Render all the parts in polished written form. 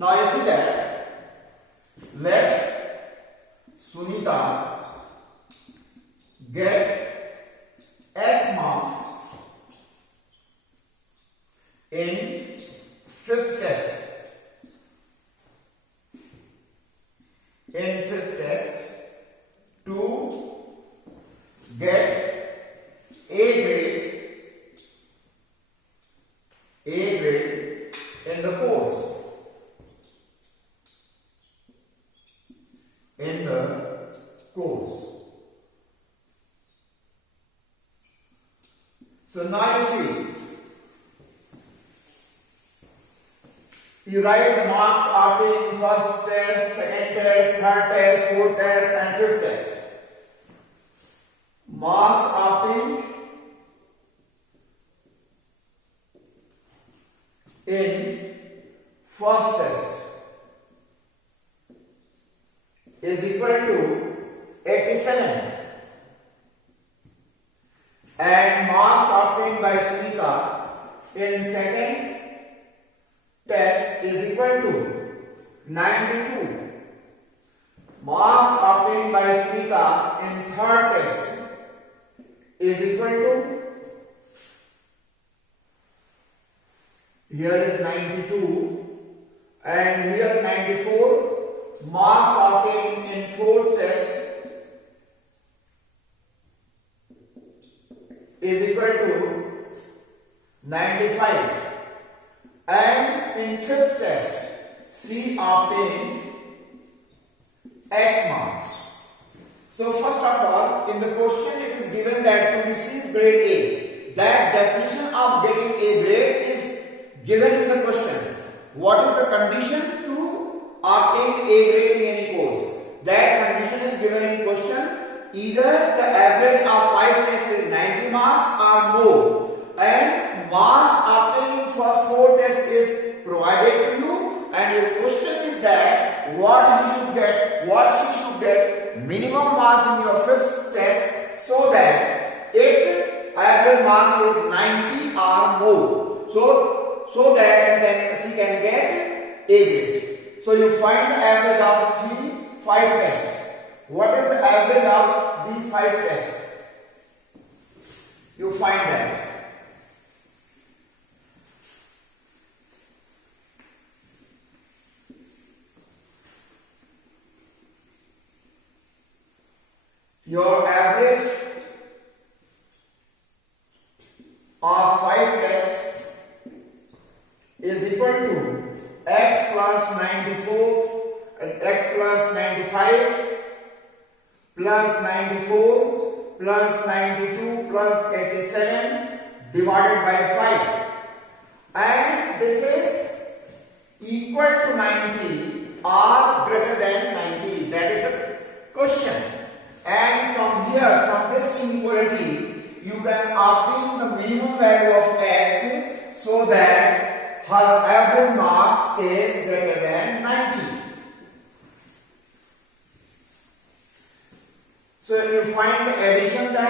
Now you see that let Sunita get X marks in fifth test. In fifth test to get A grade in the course. In the course. So now you see, you write the marks after in first test, second test, third test, fourth test and fifth test. Marks after in first test is equal to 87 and marks obtained by Sunita in second test is equal to 92. Marks obtained by Sunita in third test is equal to, here is 92 and here 94. Marks obtained in fourth test is equal to 95 and in fifth test C obtained X marks. So first of all, in the question it is given that to receive grade A, that definition of getting A grade is given in the question. What is the condition to obtain A grade in any course? That condition is given in question. Either the average of 5 tests is 90 marks or more, and marks obtained in first 4 tests is provided to you, and your question is that what she should get minimum marks in your fifth test so that its average marks is 90 or more, so that she can get A grade. So you find the average of 5 tests. What is the average of these 5 tests? You find that. Your average of 5 tests is equal to x plus 94, x plus 95 plus 94 plus 92 plus 87 divided by 5, and this is equal to 90 or greater than 90. That is the question. And from here, from this inequality, you can obtain the minimum value of x so that her average marks is greater than 90. So you find the addition that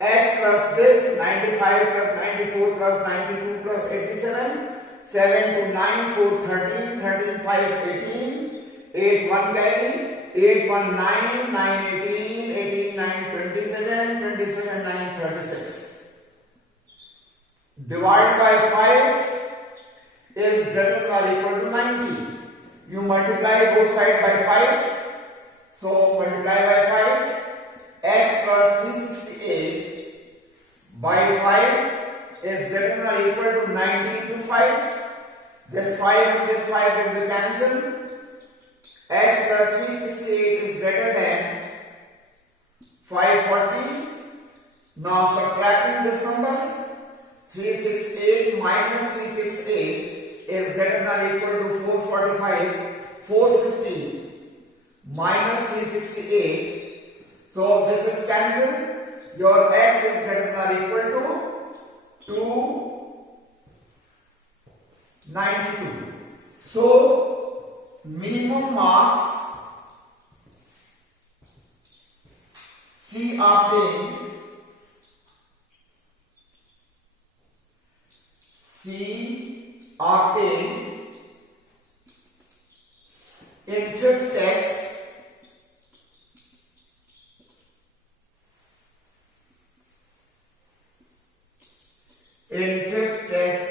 x plus this 95 plus 94 plus 92 plus 87, 7 to 9, 4, 13, 13, 5, 18, 8, 1 carry, 8, 1, 9, 9, 18, 18, 9, 27, 27, 9, 36. Divided by 5 is greater than or equal to 90. You multiply both sides by 5. So multiply by 5. X plus 368 by 5 is greater than or equal to 90 into 5. This 5 and this 5 will be cancelled. X plus 368 is greater than 540. Now subtracting this number, 368 minus 368 is greater than or equal to 445. 450 minus 368. So this is cancelled. Your x is greater than or equal to 292. So minimum marks C obtained in fifth test,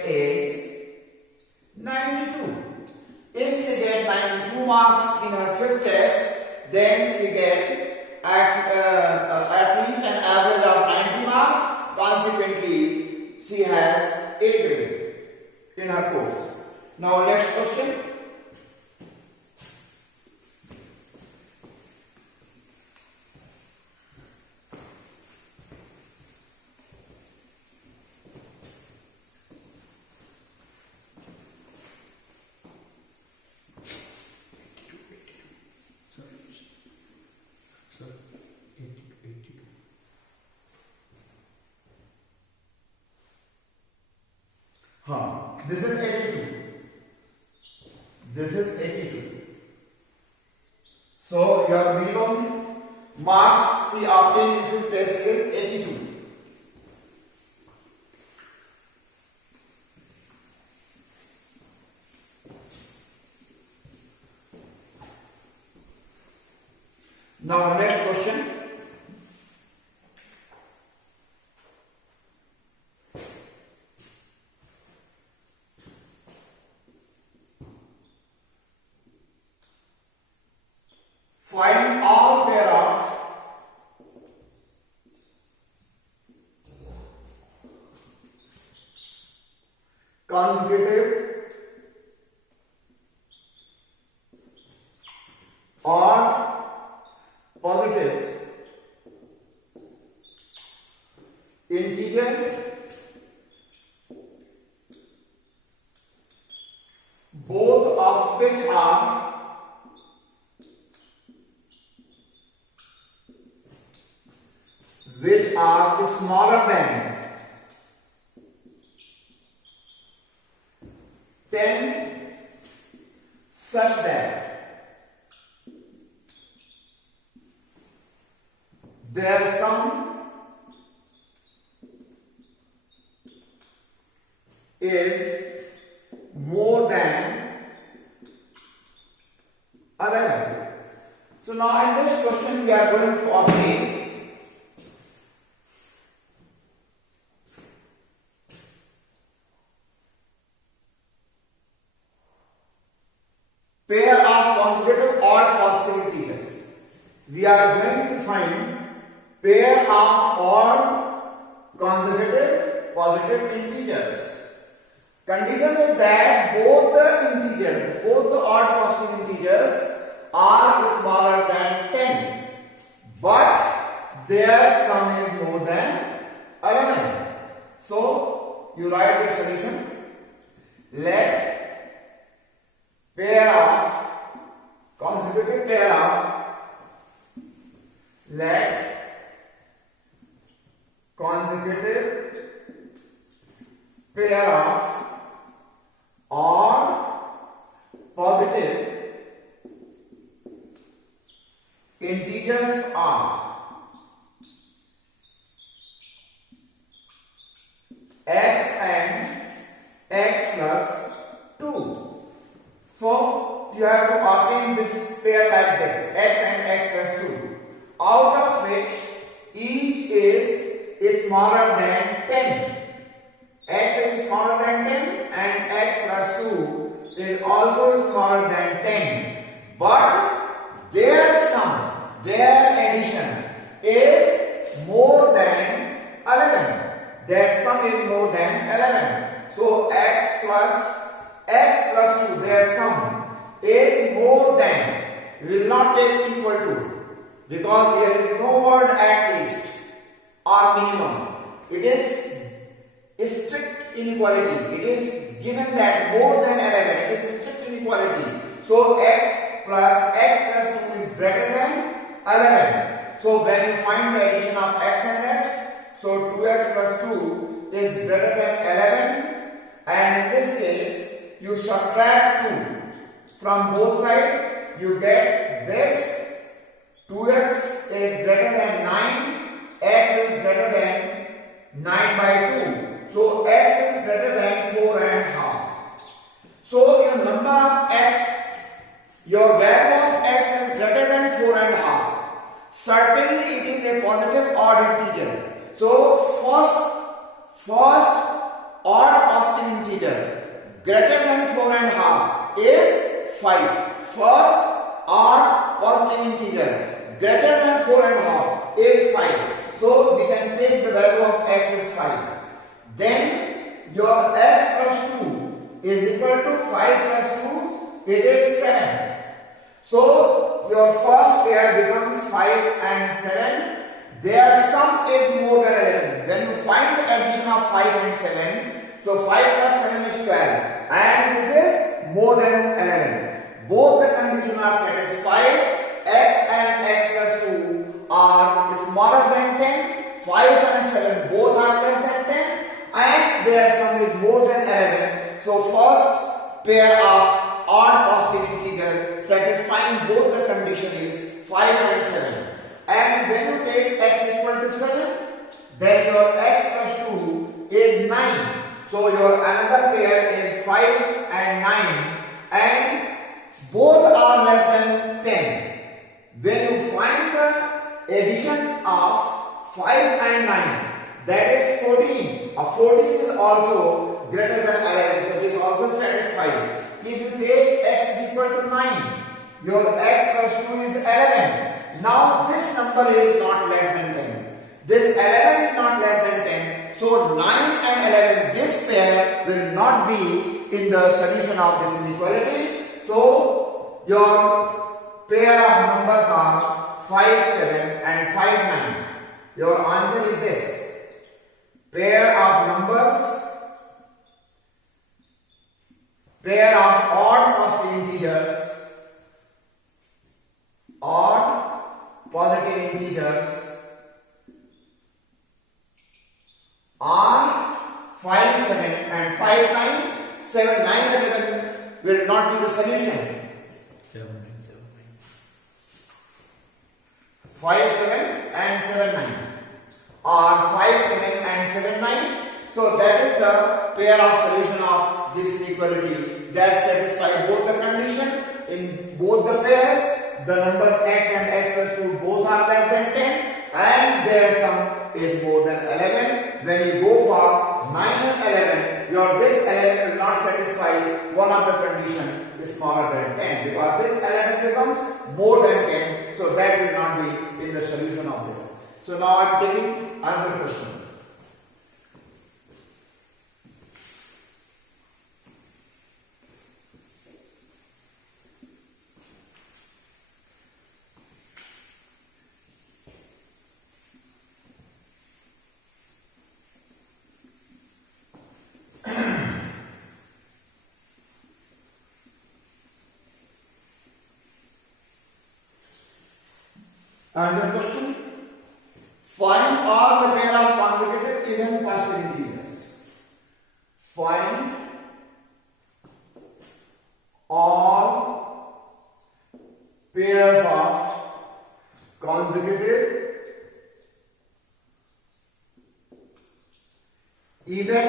is 92. If she get 92 marks in her fifth test, then she get at least an average of 90 marks. Consequently, she has A grade in her course. Now next question. This is 82. This is 82. So your minimum marks she obtained in fifth test is 82. Now next question. Find all pair of consecutive or positive integer both of which are smaller than 10 such that their sum is more than 11. So now in this question we are going to obtain pair of consecutive or positive integers. We are going to find pair of odd consecutive positive integers. Condition is that both the odd positive integers are smaller than 10, but their sum is more than 11. So you write your solution. Let consecutive pair of odd positive integers are x and x plus 2. So you have to obtain this pair like this, x and x plus 2, out of which each is smaller than 10. X is smaller than 10 and x plus 2 is also smaller than 10. But their sum, their addition is more than 11. Their sum is more than 11. So x plus 2, their sum is more than, we will not take equal to, because here is no word at least or minimum. It is strict inequality. It is given that more than 11. It is strict inequality. So x plus 2 is greater than 11. So when you find the addition of x and x, so 2x plus 2 is greater than 11, and in this case you subtract 2 from both sides, you get this. 2x is greater than 9, x is greater than 9 by 2. So x is greater than 4 and half. So your number of x, your value greater than 4 and half is 5. First odd positive integer greater than 4 and half is 5. So we can take the value of x as 5. Then your x plus 2 is equal to 5 plus 2, it is 7. So your first pair becomes 5 and 7. Their sum is more than 11. When you find the addition of 5 and 7, so 5 plus 7 is 12. And this is more than 11. Both the conditions are satisfied. X and x plus 2 are smaller than 10. 5 and 7 both are less than 10. And their sum is more than 11. So first pair of odd positive integer satisfying both the condition is 5 and 7. And when you take x equal to 7, then your x plus 2 is 9. So your another pair is 5 and 9, and both are less than 10. When you find the addition of 5 and 9, that is 14. 14 is also greater than 11, so this also satisfied. If you take x is equal to 9, your x plus 2 is 11. Now this number is not less than 10. This 11 is not less than 10. So 9 and 11, this pair will not be in the solution of this inequality. So your pair of numbers are 5, 7 and 5, 9. Your answer is this. Pair of numbers, pair of odd positive integers, odd positive integers are 5, 7 and 5, 9. 7, 9 and 11 will not be the solution. 7, 9, 7, 9. 5, 7 and 7, 9 are 5, 7 and 7, 9. So that is the pair of solution of this inequality that satisfy both the condition. In both the pairs, the numbers x and x plus 2 both are less than 10 and their sum is more than 11. When you go for 9 and 11, your this 11 will not satisfy one of the condition is smaller than 10, because this 11 becomes more than 10, so that will not be in the solution of this. So now I am taking another question. Another question. Find all the pair of consecutive even positive integers. Find all pairs of consecutive even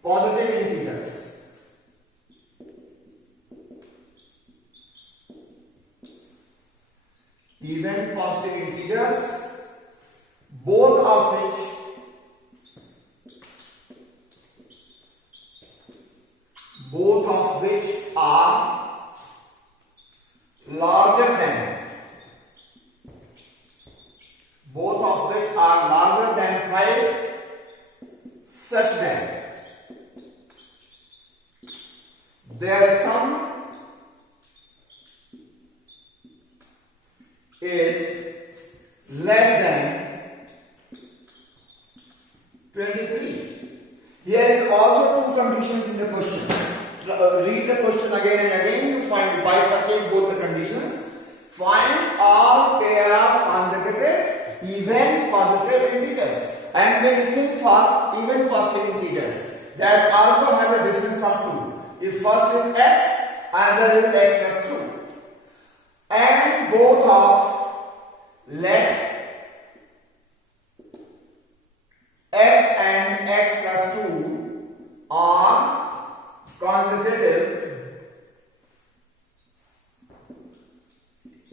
positive integers. Even positive integers, both of which are larger than 5, such that their sum is less than 23. Here is also two conditions in the question. Read the question again and again. You find bifurcate both the conditions. Find all pair of consecutive even positive integers. And when you think for even positive integers, that also have a difference of 2. If first is x, another is x plus 2. And both of let x and x plus 2 are consecutive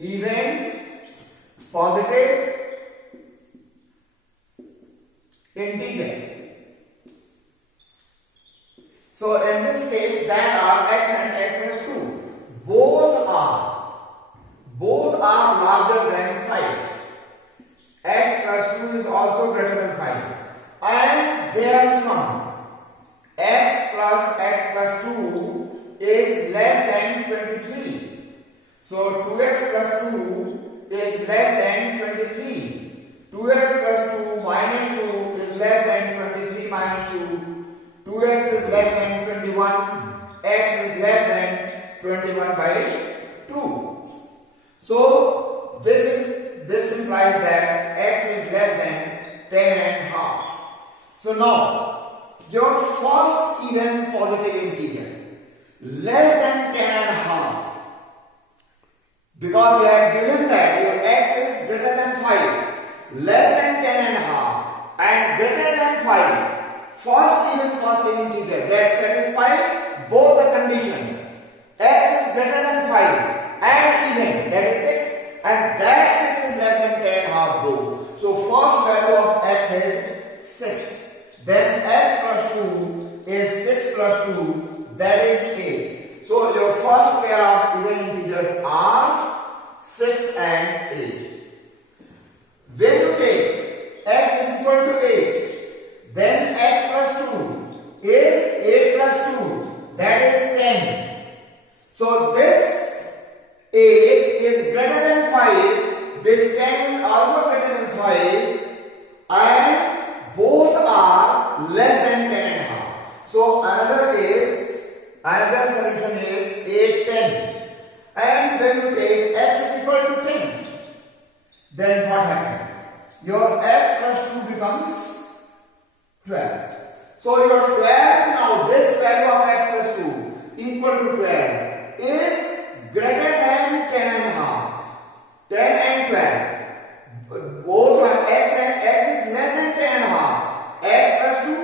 even positive integer. So in this case, that are x and x plus 2. Both are larger than 5. X plus 2 is also greater than 5. And their sum, x plus 2 is less than 23. So 2x plus 2 is less than 23. 2x plus 2 minus 2 is less than 23 minus 2. 2x is less than 21. X is less than 21 by 2. So this implies that x is less than 10 and half. So now your first even positive integer less than 10 and half, because you have given that your x is greater than 5, less than 10 and half, and greater than 5. First even positive integer that satisfies both the conditions. X is greater than 5 and even, that is 6, and that 6 is less than 10 and half both. So first value of x is 6. Then x plus 2 is 6 plus 2, that is 8. So your first pair of even integers are 6 and 8. When you take x is equal to 8, then x plus 2 is 8 plus 2, that is 10. So this 8 is greater than 5, this 10 is also greater than 5, and both are less than 10 and a half. So another solution is 8, 10. And when you take x is equal to 10, then what happens? Your x plus 2 becomes 12. So your 12, now this value of x plus 2 equal to 12 is greater than 10 and a half. 10 and 12. Both are x is less than 10 and a half. X plus 2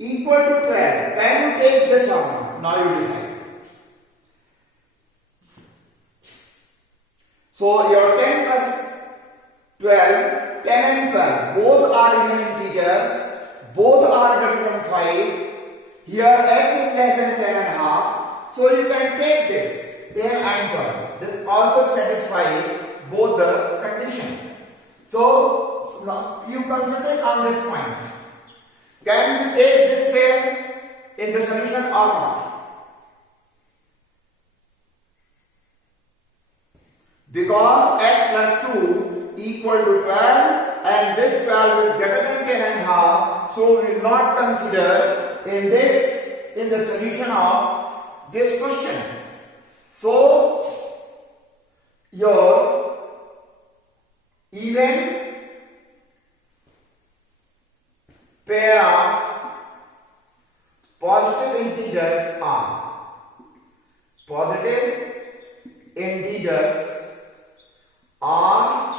equal to 12. Then you take this one. Now you decide. So your 10 plus 12, 10 and 12, both are even integers, both are greater than 5. Here x is less than 10 and a half. So you can take this, 10 and 12. This also satisfies both the condition. So now you concentrate on this point. Can you take this pair in the solution or not? Because x plus 2 equal to 12 and this 12 is greater than 10 and a half, so we will not consider in the solution of this question. So your even pair of positive integers are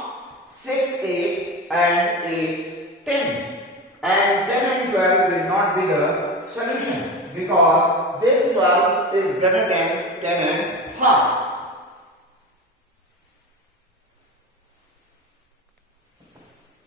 6, 8 and 8, 10. And 10 and 12 will not be the solution because this 12 is greater than 10 and